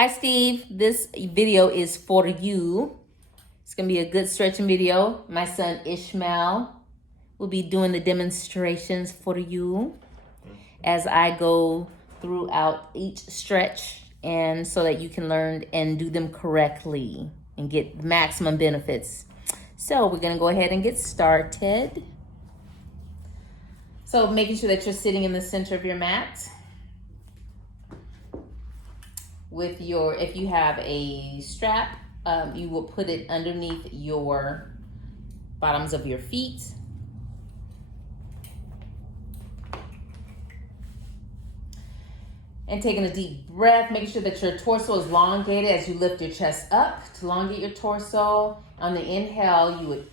Hi, Steve. This video is for you. It's going to be a good stretching video. My son Ishmael will be doing the demonstrations for you as I go throughout each stretch, and so that you can learn and do them correctly and get maximum benefits. So we're going to go ahead and get started. So making sure that you're sitting in the center of your mat. With your, if you have a strap, you will put it underneath your bottoms of your feet. And taking a deep breath, making sure that your torso is elongated as you lift your chest up to elongate your torso. On the inhale, you would,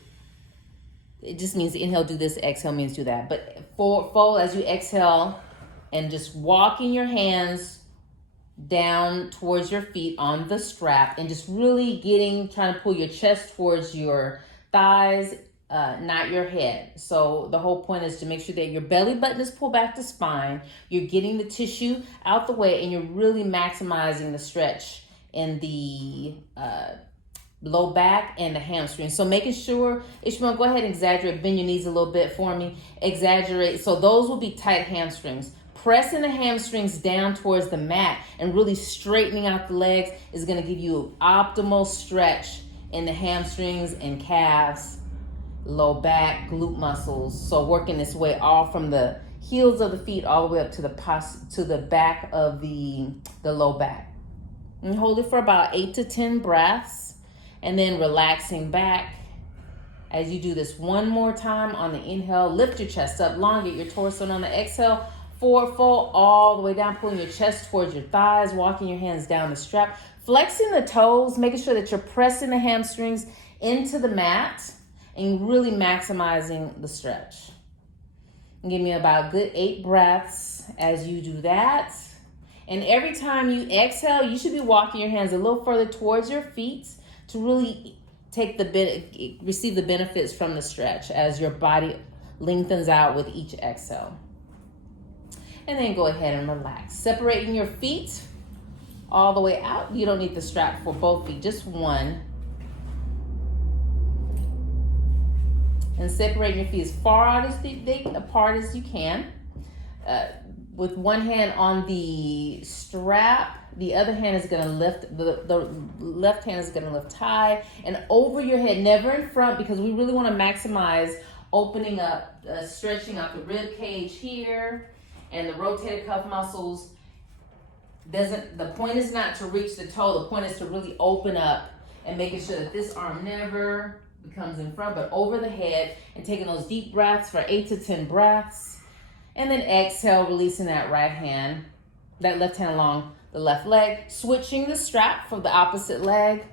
it just means inhale, do this, exhale means do that. But fold as you exhale and just walking your hands down towards your feet on the strap and just really trying to pull your chest towards your thighs, not your head. So the whole point is to make sure that your belly button is pulled back to spine, you're getting the tissue out the way, and you're really maximizing the stretch in the low back and the hamstring. So making sure, Ishmael, go ahead and exaggerate, bend your knees a little bit for me, exaggerate. So those will be tight hamstrings. Pressing the hamstrings down towards the mat and really straightening out the legs is going to give you optimal stretch in the hamstrings and calves, low back, glute muscles. So working this way all from the heels of the feet all the way up to the back of the low back. And hold it for about 8 to 10 breaths, and then relaxing back. As you do this one more time on the inhale, lift your chest up, elongate your torso, and on the exhale, forward fold all the way down, pulling your chest towards your thighs, walking your hands down the strap, flexing the toes, making sure that you're pressing the hamstrings into the mat and really maximizing the stretch. And give me about a good 8 breaths as you do that. And every time you exhale, you should be walking your hands a little further towards your feet to really receive the benefits from the stretch as your body lengthens out with each exhale. And then go ahead and relax. Separating your feet all the way out. You don't need the strap for both feet, just one. And separating your feet as far out apart as you can. With one hand on the strap, the other hand is going to lift, the left hand is going to lift high and over your head, never in front, because we really want to maximize opening up, stretching out the rib cage here. And the rotator cuff muscles the point is not to reach the toe, the point is to really open up and making sure that this arm never becomes in front, but over the head, and taking those deep breaths for 8 to 10 breaths. And then exhale, releasing that right hand, that left hand along the left leg, switching the strap for the opposite leg.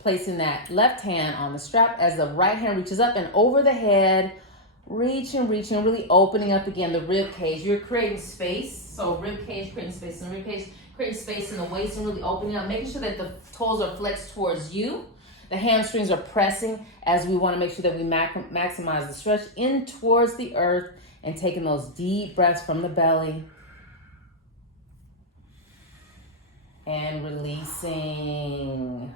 Placing that left hand on the strap as the right hand reaches up and over the head, reaching, really opening up again the rib cage. You're creating space. So rib cage, creating space in the rib cage, creating space in the waist and really opening up, making sure that the toes are flexed towards you. The hamstrings are pressing as we want to make sure that we maximize the stretch in towards the earth, and taking those deep breaths from the belly. And releasing.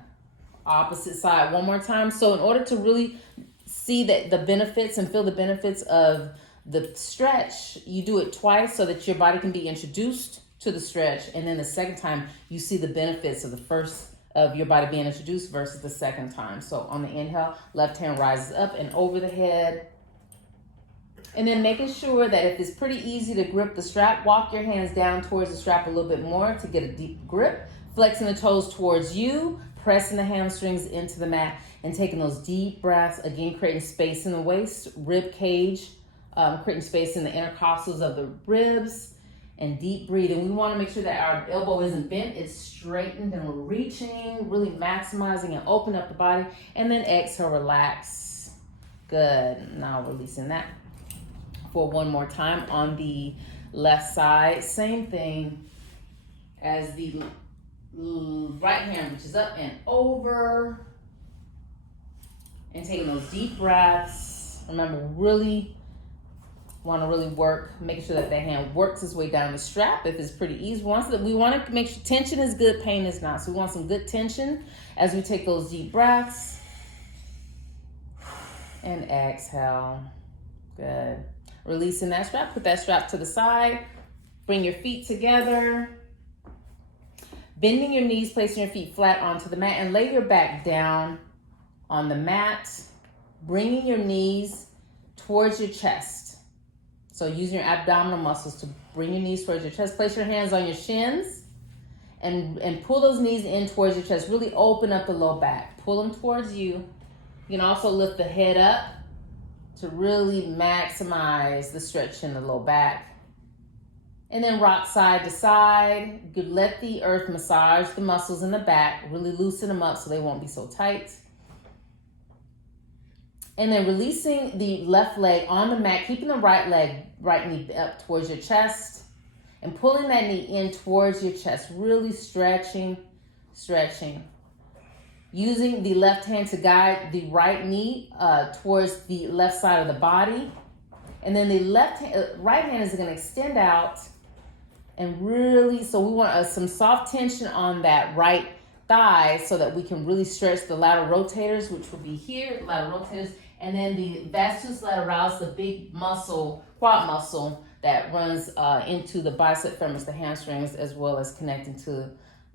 Opposite side one more time. So in order to really see that the benefits and feel the benefits of the stretch, you do it twice so that your body can be introduced to the stretch, and then the second time you see the benefits of the first of your body being introduced versus the second time. So on the inhale, left hand rises up and over the head, and then making sure that if it's pretty easy to grip the strap, walk your hands down towards the strap a little bit more to get a deep grip, flexing the toes towards you, pressing the hamstrings into the mat, and taking those deep breaths, again creating space in the waist, rib cage, creating space in the intercostals of the ribs, and deep breathing. We want to make sure that our elbow isn't bent, it's straightened, and we're reaching, really maximizing and open up the body. And then exhale, relax. Good. Now releasing that for one more time on the left side. Same thing as the right hand reaches up and over, and taking those deep breaths. Remember, really Want to really work, make sure that the hand works its way down the strap if it's pretty easy. We want to make sure tension is good, pain is not. So we want some good tension as we take those deep breaths. And exhale. Good. Releasing that strap. Put that strap to the side. Bring your feet together. Bending your knees, placing your feet flat onto the mat, and lay your back down on the mat. Bringing your knees towards your chest. So using your abdominal muscles to bring your knees towards your chest. Place your hands on your shins and pull those knees in towards your chest. Really open up the low back. Pull them towards you. You can also lift the head up to really maximize the stretch in the low back. And then rock side to side. You could let the earth massage the muscles in the back. Really loosen them up so they won't be so tight. And then releasing the left leg on the mat, keeping the right knee up towards your chest, and pulling that knee in towards your chest, really stretching. Using the left hand to guide the right knee towards the left side of the body. And then the right hand is going to extend out and really, so we want some soft tension on that right thigh so that we can really stretch the lateral rotators, which will be here, the lateral rotators. And then the vastus lateralis, the big muscle, quad muscle that runs into the bicep femoris, the hamstrings, as well as connecting to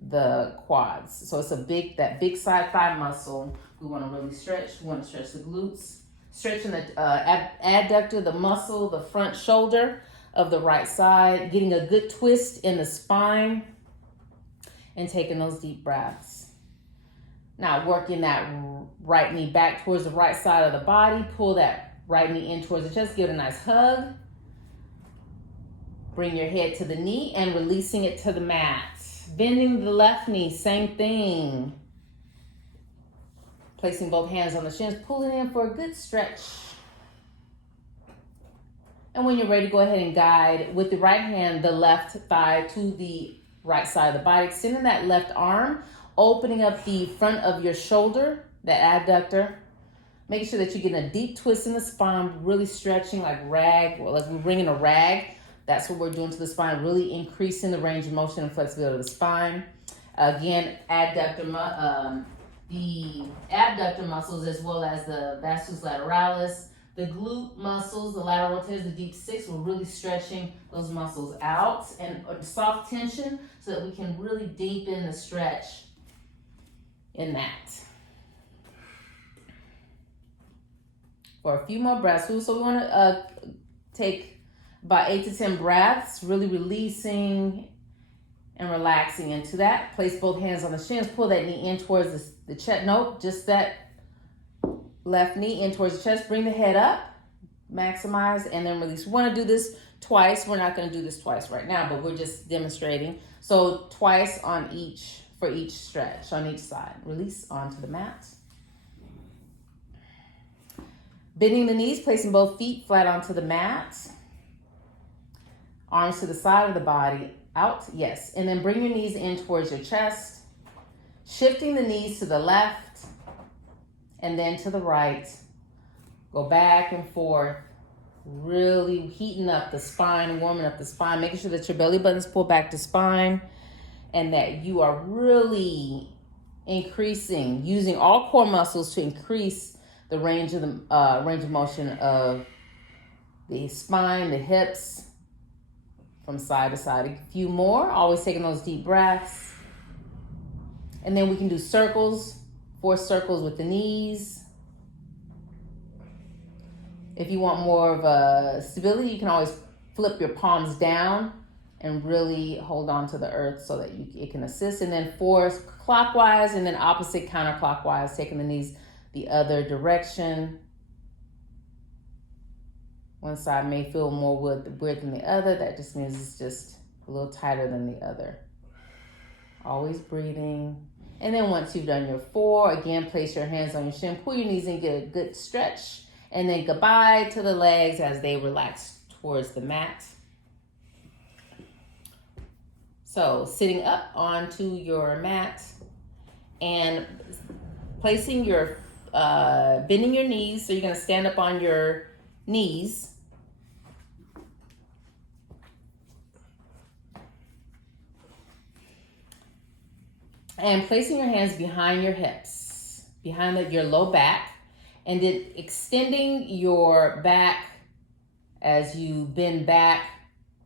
the quads. So it's that big side thigh muscle. We want to really stretch. We want to stretch the glutes, stretching the adductor, the muscle, the front shoulder of the right side, getting a good twist in the spine, and taking those deep breaths. Now working that right knee back towards the right side of the body. Pull that right knee in towards the chest. Give it a nice hug. Bring your head to the knee and releasing it to the mat. Bending the left knee, same thing. Placing both hands on the shins. Pulling in for a good stretch. And when you're ready, go ahead and guide with the right hand the left thigh to the right side of the body. Extending that left arm. Opening up the front of your shoulder, the adductor. Making sure that you're getting a deep twist in the spine, really stretching like like we're bringing a rag. That's what we're doing to the spine, really increasing the range of motion and flexibility of the spine. Again, the abductor muscles as well as the vastus lateralis, the glute muscles, the lateral rotators, the deep six, we're really stretching those muscles out and soft tension so that we can really deepen the stretch in that. For a few more breaths. So we want to take about 8 to 10 breaths, really releasing and relaxing into that. Place both hands on the shins. Pull that knee in towards the chest. Nope, just that left knee in towards the chest. Bring the head up, maximize, and then release. We want to do this twice. We're not going to do this twice right now, but we're just demonstrating. So twice for each stretch on each side. Release onto the mat. Bending the knees, placing both feet flat onto the mat. Arms to the side of the body, out, yes. And then bring your knees in towards your chest. Shifting the knees to the left and then to the right. Go back and forth. Really heating up the spine, warming up the spine, making sure that your belly button's pulled back to spine and that you are really increasing, using all core muscles to increase the range of motion of the spine, the hips, from side to side. A few more, always taking those deep breaths. And then we can do circles, 4 circles with the knees. If you want more of a stability, you can always flip your palms down and really hold on to the earth so that it can assist. And then 4 clockwise and then opposite counterclockwise, taking the knees the other direction. One side may feel more weird than the other. That just means it's just a little tighter than the other. Always breathing. And then once you've done your 4, again, place your hands on your shin, pull your knees in, get a good stretch. And then goodbye to the legs as they relax towards the mat. So sitting up onto your mat and placing bending your knees. So you're going to stand up on your knees And placing your hands behind your hips, behind your low back, and then extending your back as you bend back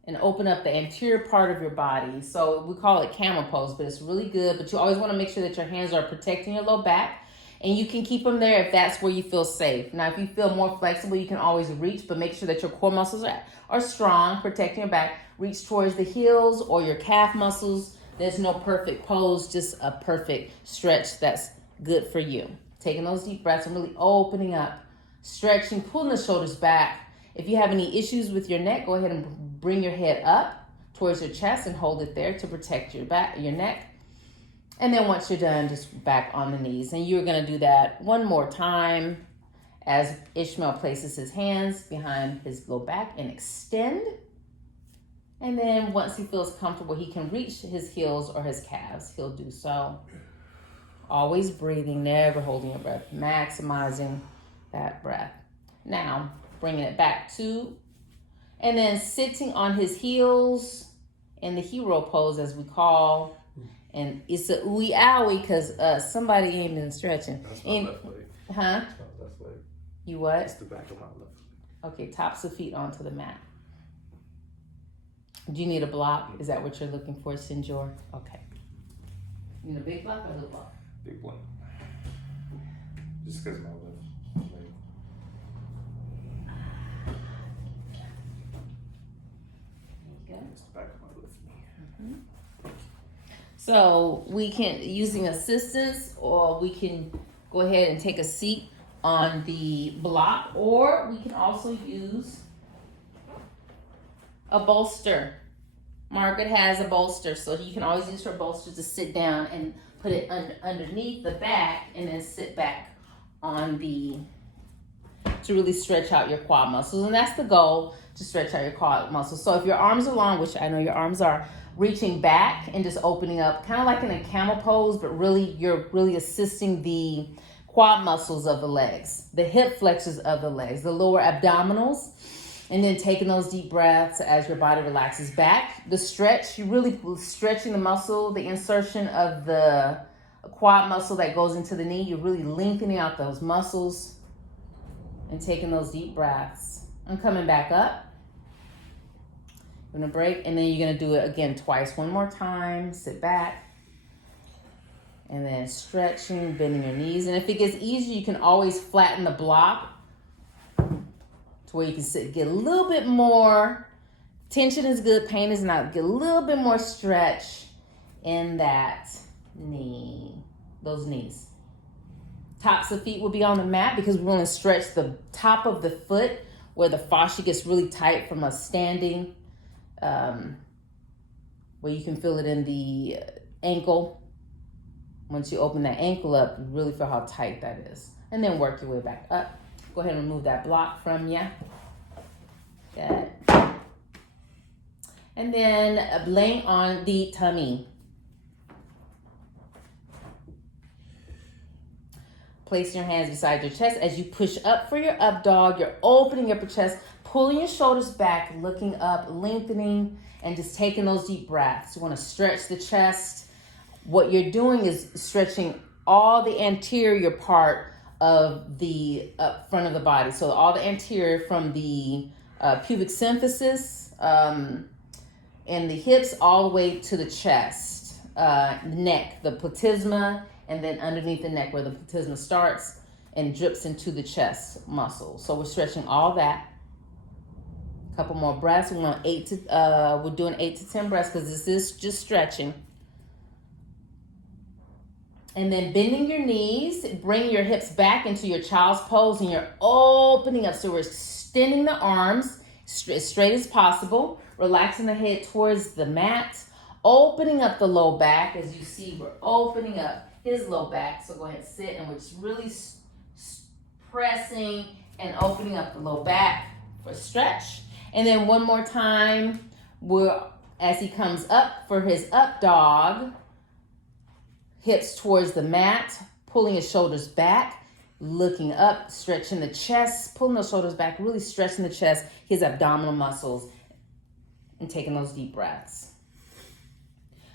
and open up the anterior part of your body. So we call it camel pose, but it's really good. But you always want to make sure that your hands are protecting your low back, and you can keep them there if that's where you feel safe. Now, if you feel more flexible, you can always reach, but make sure that your core muscles are strong, protecting your back. Reach towards the heels or your calf muscles. There's no perfect pose, just a perfect stretch that's good for you. Taking those deep breaths and really opening up, stretching, pulling the shoulders back. If you have any issues with your neck, go ahead and bring your head up towards your chest and hold it there to protect your back, your neck. And then once you're done, just back on the knees. And you're going to do that one more time as Ishmael places his hands behind his low back and extend. And then once he feels comfortable, he can reach his heels or his calves. He'll do so. Always breathing, never holding your breath, maximizing that breath. Now, bringing it back to, and then sitting on his heels in the hero pose, as we call. And it's a ooey owie because somebody ain't been stretching. That's my left leg. Huh? That's my left leg. You what? It's the back of my left leg. Okay, tops of feet onto the mat. Do you need a block? Is that what you're looking for, Sinjor? Okay. You need a big block or a little block? Big one. Just because my left leg. It's the back of my left knee. So we can, using assistance, or we can go ahead and take a seat on the block, or we can also use a bolster. Margaret has a bolster, so you can always use her bolster to sit down and put it underneath the back and then sit back on to really stretch out your quad muscles. And that's the goal, to stretch out your quad muscles. So if your arms are long, which I know your arms are, reaching back and just opening up, kind of like in a camel pose, but really you're really assisting the quad muscles of the legs, the hip flexors of the legs, the lower abdominals, and then taking those deep breaths as your body relaxes back. The stretch, you're really stretching the muscle, the insertion of the quad muscle that goes into the knee. You're really lengthening out those muscles and taking those deep breaths. I'm coming back up. I'm gonna break, and then you're gonna do it again twice. One more time, sit back, and then stretching, bending your knees. And if it gets easier, you can always flatten the block to where you can sit, get a little bit more. Tension is good, pain is not. Get a little bit more stretch in that knee, those knees. Tops of feet will be on the mat because we want to stretch the top of the foot where the fascia gets really tight from a standing, where you can feel it in the ankle. Once you open that ankle up, you really feel how tight that is. And then work your way back up. Go ahead and remove that block from you. Good. And then laying on the tummy. Place your hands beside your chest as you push up for your up dog. You're opening up your chest, pulling your shoulders back, looking up, lengthening, and just taking those deep breaths. You want to stretch the chest. What you're doing is stretching all the anterior part of the front of the body. So all the anterior from the pubic symphysis and the hips all the way to the chest, neck, the platysma, and then underneath the neck where the platysma starts and drips into the chest muscle. So we're stretching all that. A couple more breaths. We're doing 8 to 10 breaths because this is just stretching. And then bending your knees, bring your hips back into your child's pose, and you're opening up. So we're extending the arms as straight as possible, relaxing the head towards the mat, opening up the low back. As you see, we're opening up his low back. So go ahead and sit, and we're just really pressing and opening up the low back for a stretch. And then one more time, as he comes up for his up dog, hips towards the mat, pulling his shoulders back, looking up, stretching the chest, pulling those shoulders back, really stretching the chest, his abdominal muscles, and taking those deep breaths.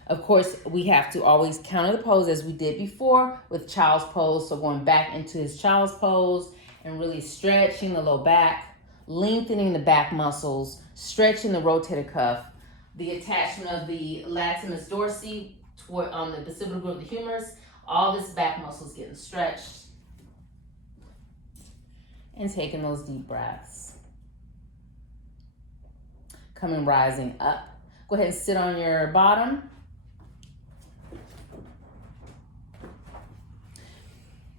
Of course, we have to always counter the pose as we did before with child's pose. So going back into his child's pose and really stretching the low back, lengthening the back muscles, stretching the rotator cuff, the attachment of the latissimus dorsi toward on the occipital of the humerus. All this back muscles getting stretched. And taking those deep breaths. Coming rising up. Go ahead and sit on your bottom.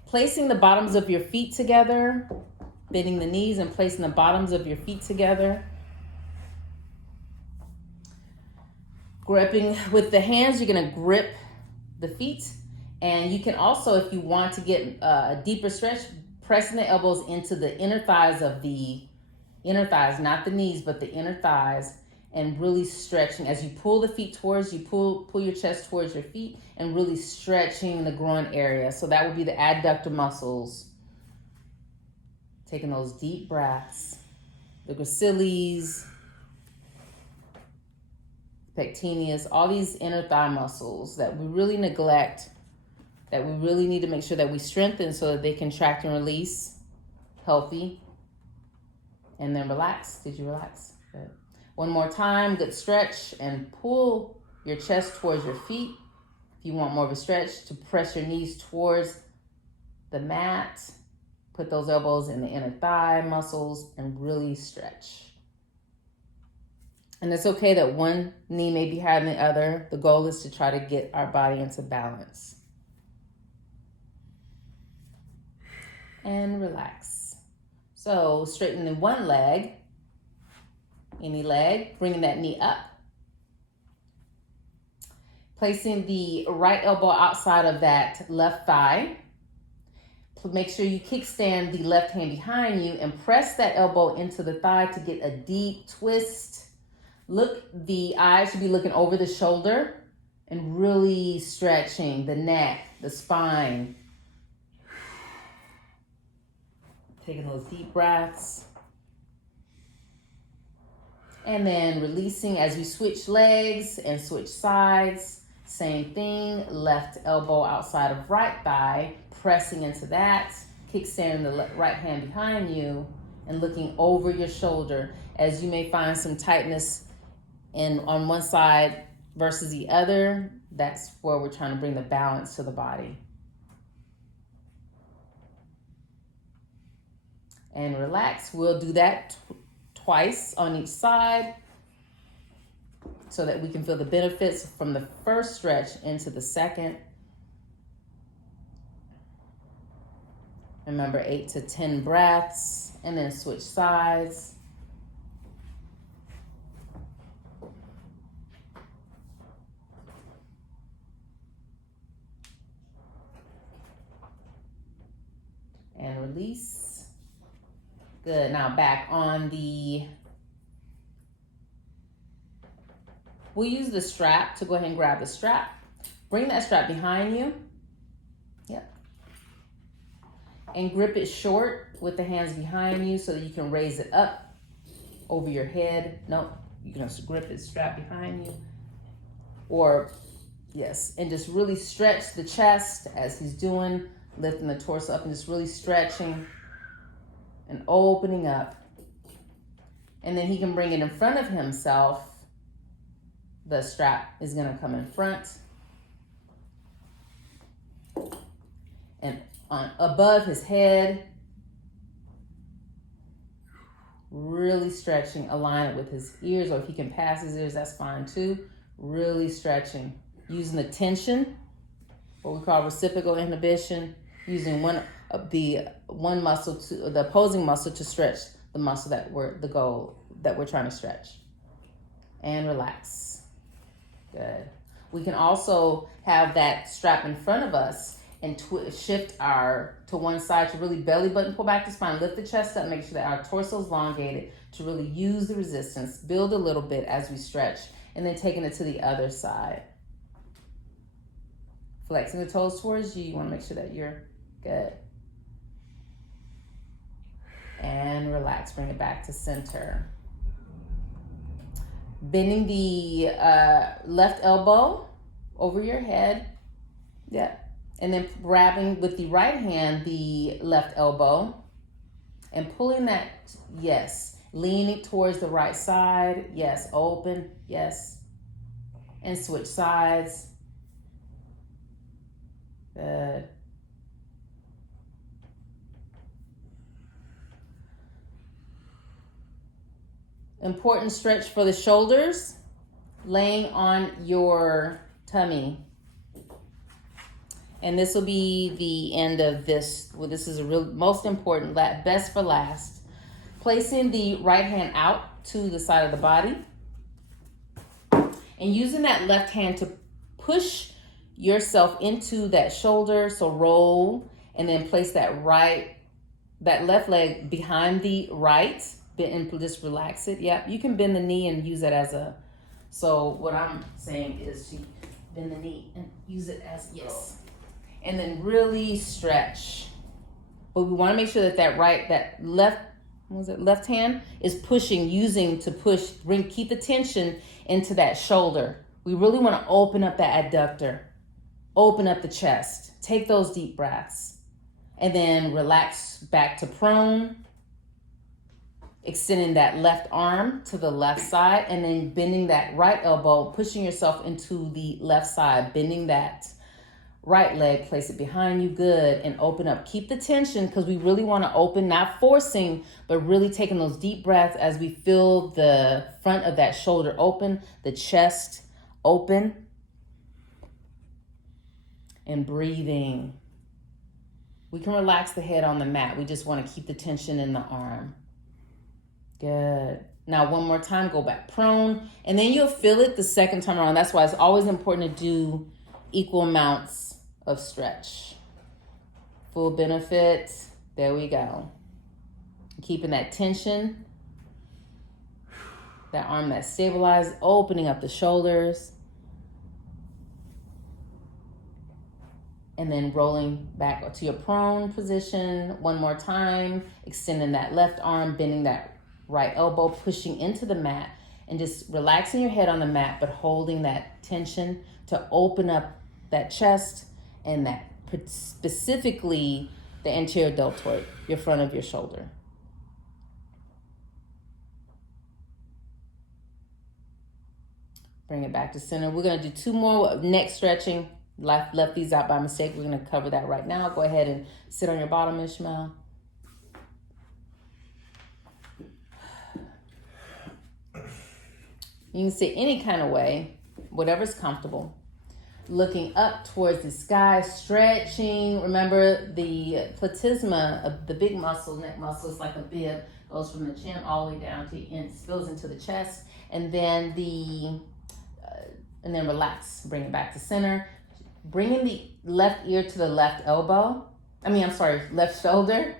Placing the bottoms of your feet together, bending the knees and placing the bottoms of your feet together. Gripping with the hands, you're gonna grip the feet. And you can also, if you want to get a deeper stretch, pressing the elbows into the inner thighs of the inner thighs, not the knees, but the inner thighs, and really stretching. As you pull the feet towards you, pull your chest towards your feet and really stretching the groin area. So that would be the adductor muscles. Taking those deep breaths. The gracilis, pectineus, all these inner thigh muscles that we really neglect, that we really need to make sure that we strengthen so that they contract and release healthy. And then relax. Did you relax? Good. One more time, good stretch, and pull your chest towards your feet. If you want more of a stretch, to press your knees towards the mat. Put those elbows in the inner thigh muscles and really stretch. And it's okay that one knee may be higher than the other. The goal is to try to get our body into balance. And relax. So straightening one leg, any leg, bringing that knee up. Placing the right elbow outside of that left thigh. Make sure you kickstand the left hand behind you and press that elbow into the thigh to get a deep twist. Look, the eyes should be looking over the shoulder and really stretching the neck, the spine. Taking those deep breaths. And then releasing as we switch legs and switch sides. Same thing, left elbow outside of right thigh, pressing into that. Kickstanding the right hand behind you and looking over your shoulder as you may find some tightness on one side versus the other. That's where we're trying to bring the balance to the body. And relax. We'll do that twice on each side so that we can feel the benefits from the first stretch into the second. Remember, 8 to 10 breaths and then switch sides. And release. Good. Now back on we'll use the strap to go ahead and grab the strap. Bring that strap behind you. Yep. And grip it short with the hands behind you so that you can raise it up over your head. Nope. You can also grip it, strap behind you. Or, yes, and just really stretch the chest as he's doing, lifting the torso up and just really stretching and opening up. And then he can bring it in front of himself. The strap is going to come in front. And above his head. Really stretching, align it with his ears, or if he can pass his ears, that's fine too. Really stretching. Using the tension, what we call reciprocal inhibition, using the opposing muscle to stretch the muscle that we're trying to stretch. And relax. Good. We can also have that strap in front of us and shift to one side to really belly button pull back the spine, lift the chest up, make sure that our torso is elongated to really use the resistance, build a little bit as we stretch, and then taking it to the other side. Flexing the toes towards you. You want to make sure that you're good. And relax, bring it back to center. Bending the left elbow over your head. Yeah. And then grabbing with the right hand the left elbow and pulling that, yes. Leaning towards the right side, yes. Open, yes. And switch sides. Good. Important stretch for the shoulders, laying on your tummy. And this will be the end of this. Well, this is a real most important, best for last. Placing the right hand out to the side of the body and using that left hand to push yourself into that shoulder. So roll and then place that left leg behind the right and just relax it. Yeah, you can bend the knee and use it as a, so what I'm saying is you bend the knee and use it as, yes. And then really stretch. But we want to make sure that left hand is pushing, using to push, keep the tension into that shoulder. We really want to open up that adductor, open up the chest, take those deep breaths, and then relax back to prone, extending that left arm to the left side, and then bending that right elbow, pushing yourself into the left side, bending that right leg, place it behind you, good, and open up. Keep the tension because we really want to open, not forcing, but really taking those deep breaths as we feel the front of that shoulder open, the chest open, and breathing. We can relax the head on the mat. We just want to keep the tension in the arm. Good. Now, one more time, go back prone, and then you'll feel it the second time around. That's why it's always important to do equal amounts of stretch. Full benefit. There we go. Keeping that tension, that arm that's stabilized, opening up the shoulders, and then rolling back to your prone position. One more time, extending that left arm, bending that right elbow, pushing into the mat, and just relaxing your head on the mat, but holding that tension to open up that chest and that specifically the anterior deltoid, your front of your shoulder. Bring it back to center. We're going to do 2 more neck stretching. Left these out by mistake. We're going to cover that right now. Go ahead and sit on your bottom, Ishmael. You can sit any kind of way, whatever's comfortable. Looking up towards the sky, stretching. Remember the platysma, the big muscle, neck muscle, is like a bib. Goes from the chin all the way down to spills into the chest, and then and then relax. Bring it back to center. Bringing the left ear to the left elbow. Left shoulder.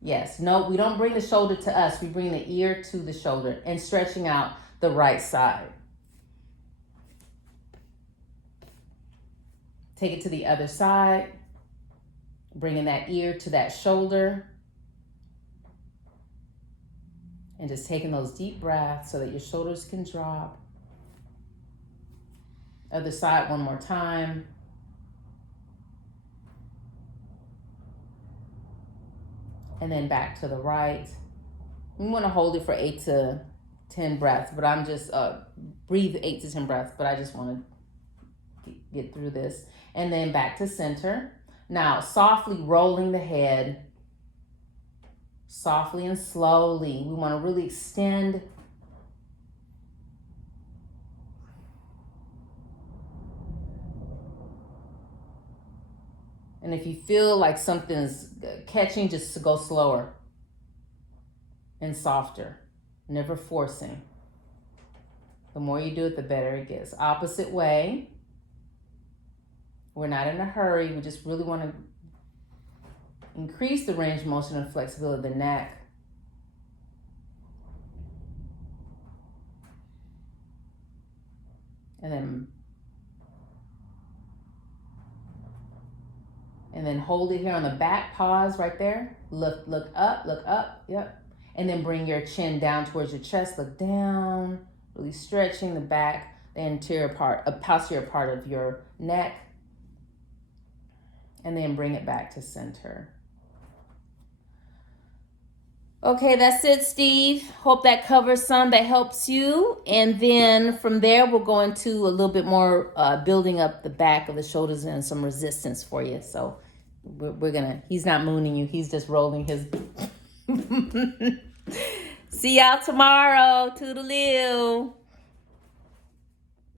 Yes. No, we don't bring the shoulder to us. We bring the ear to the shoulder and stretching out the right side. Take it to the other side. Bringing that ear to that shoulder. And just taking those deep breaths so that your shoulders can drop. Other side one more time. And then back to the right. We want to hold it for 8 to 10 breaths, but I'm just, breathe 8 to 10 breaths, but I just want to get through this. And then back to center. Now, softly rolling the head, softly and slowly. We want to really extend. And if you feel like something's catching, just to go slower and softer, never forcing. The more you do it, the better it gets. Opposite way. We're not in a hurry. We just really want to increase the range of motion and flexibility of the neck. And then hold it here on the back, pause right there. Look up, yep. And then bring your chin down towards your chest, look down, really stretching the back, the anterior part, a posterior part of your neck, and then bring it back to center. Okay, that's it, Steve. Hope that covers some, that helps you. And then from there, we'll go into a little bit more building up the back of the shoulders and some resistance for you. So we're gonna, he's not mooning you, he's just rolling his. See y'all tomorrow. Toodaloo.